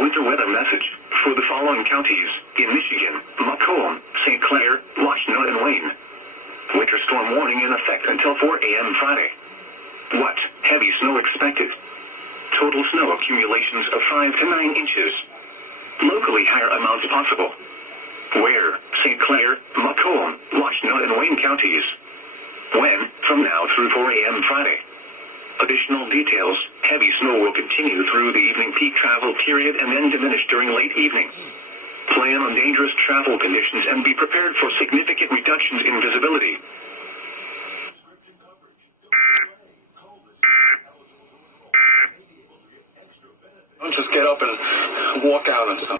winter weather message for the following counties in Michigan: Macomb, St. Clair, Washtenaw, and Wayne. Winter storm warning in effect until 4 a.m. Friday. What? Heavy snow expected. Total snow accumulations of 5 to 9 inches. Locally higher amounts possible. Where? St. Clair, Macomb, Washtenaw, and Wayne counties. When? From now through 4 a.m. Friday. Additional details: heavy snow will continue through the evening peak travel period and then diminish during late evening. Plan on dangerous travel conditions and be prepared for significant reductions in visibility. Don't just get up and walk out on something.